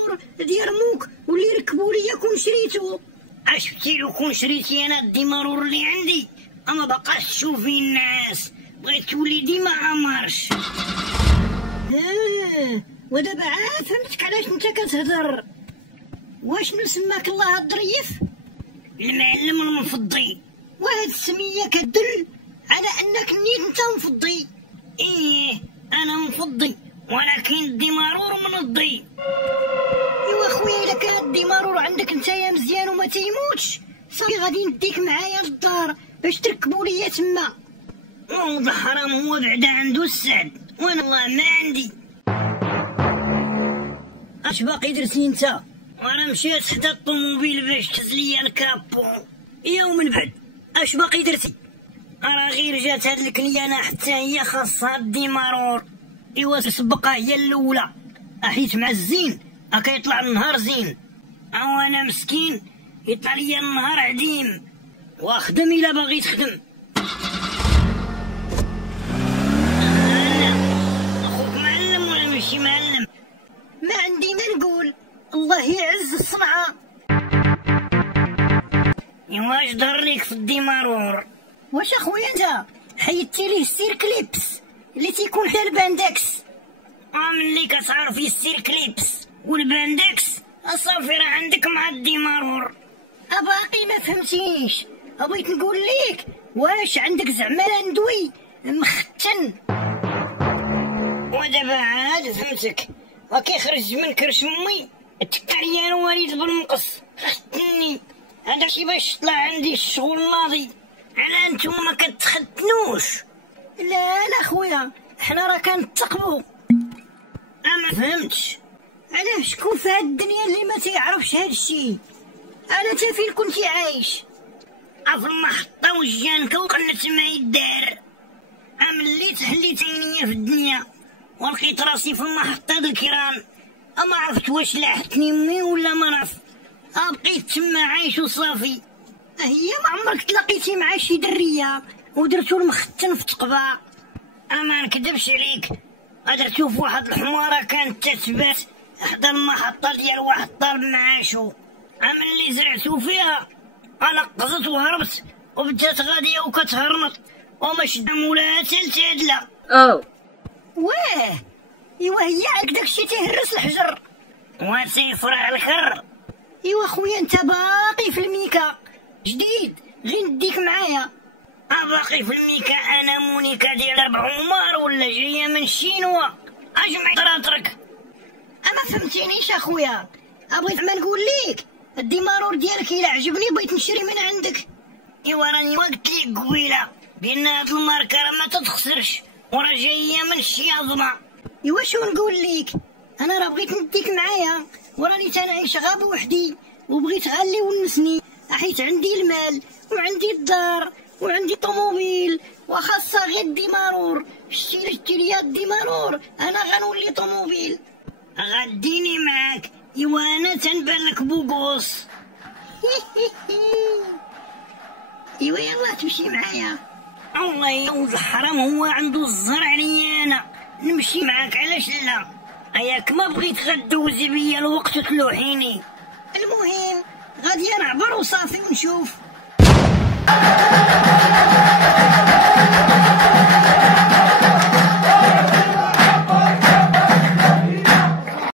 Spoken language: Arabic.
الديمارور ديال موك واللي ركبوا ليا كون شريتو. شفتي لو كون شريتي انا الديمارور اللي عندي اما بقاش تشوفي الناس، بغيت تولي ديما عمرش. ودابا عاد فهمتك علاش انت كتهضر. واشنو سماك الله الظريف؟ المعلم المفضي. وهاد السميه كتدل على انك نيت انت مفضي. ايه انا مفضي ولكن الديمارور منضي. ايوا خويا الا كان الديمارور عندك نتايا مزيان وما تيموتش صافي غادي نديك معايا للدار باش تركبوا ليا تما. ولد الحرام هو بعدا عنده السعد وانا والله ما عندي. اش باقي درتي انت؟ وانا مشيت حدا الطوموبيل باش تهز ليا الكابو. ايا ومن بعد اش باقي درتي؟ راه غير جات هاد الكليانه حتى هي خاصها الديمارور. ايوا سبقها هي الاولى حيت مع الزين كيطلع النهار زين. او انا مسكين يطلع ليا النهار عديم. وخدم الا باغي تخدم. اخوك معلم ولا ماشي معلم؟ ما عندي ما نقول، الله يعز الصنعه. ايوا اش ضر ليك في الديمارور؟ واش اخويا انت حيدتي ليه السير كليبس اللي تيكون حدا الباندكس؟ ملي كتعرفي السير كليبس والباندكس صافي راه عندك مع الديمارور. باقي ما فهمتيش. بغيت نقول ليك واش عندك زعما ندوي مختن. ودابا عاد فهمتك. كيخرج من كرش امي التكاليه انا وليد بالمقص ختني. هذا شي باش طلع عندي الشغل ناضي. على انتم ما كتختنوش؟ لا خويا حنا راه كنتقبو. ما فهمتش علاش شكون في هاد الدنيا اللي ما تيعرفش هاد الشيء؟ انا تا فين كنتي عايش؟ في المحطه والجانكه وقنت ما يدار. ملي تحليت عينيا في الدنيا ولقيت راسي في المحطه د الكرام. ما عرفت واش لاحتني امي ولا ما عرف. بقيت تما عايش وصافي. هي ما عمرك تلاقيتي مع شي دريه ودرتو المختن في تقبا؟ ما نكذبش عليك، درتو في واحد الحماره كانت تتبات حدا المحطه ديال واحد طالب معاشو. ملي زرعتو فيها نقزت وهربت وبدات غاديه وكتهرمط وما شد مولاها تلتادله. واه ايوا هي عندك داكشي تيهرس الحجر وتيفرع الخر. ايوا خويا انت باقي في الميكا جديد غير نديك معايا. باقي في الميكا؟ انا مونيكا ديال 4 عمر ولا جايه من شينوا؟ اجمع طراطرك. ما فهمتينيش اخويا. بغيت ما نقول ليك الديمارور ديالك الا عجبني بغيت نشري من عندك. ايوا راني قلت ليك قبيله بان هاد الماركه راه ما تتخسرش وراه جايه من شي عظمه. ايوا شو نقول ليك، انا راه بغيت نديك معايا وراني تنعيش غا بوحدي وبغيت غالي ونسني حيت عندي المال وعندي الدار وعندي طوموبيل وخاصة غير الديمارور. شتي ليا الديمارور انا غنولي طوموبيل. غديني معاك. ايوا انا تنبان لك بوغوص. ايوا يلا تمشي معايا. الله يا ولد الحرام هو عنده الزهر عليا انا نمشي معاك علاش لا؟ ياك ما بغيت غدوزي بيا الوقت وتلوحيني. المهم غادي نعبر وصافي ونشوف.